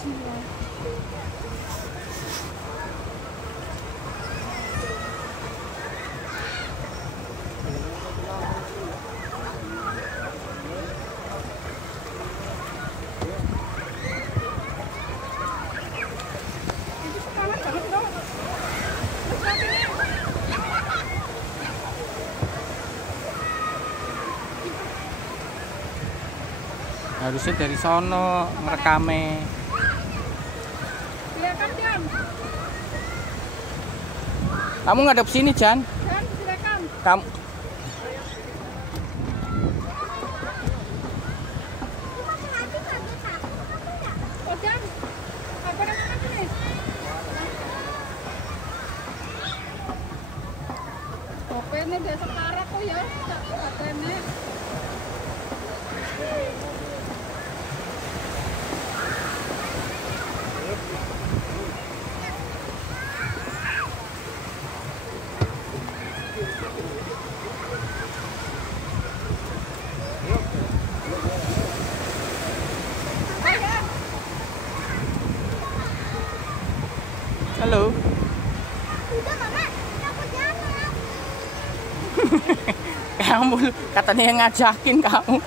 Bismillah. Harusnya dari sono ngerekame. Silakan, Jan. Kamu ngadep sini, Jan. Jan, silakan. Kamu Oh, Jan. Apa namanya ini? Kopene desa Karak kok ya, katene. halo. Udah, Mama. Aku jalan. Kamu katanya yang ngajakin kamu.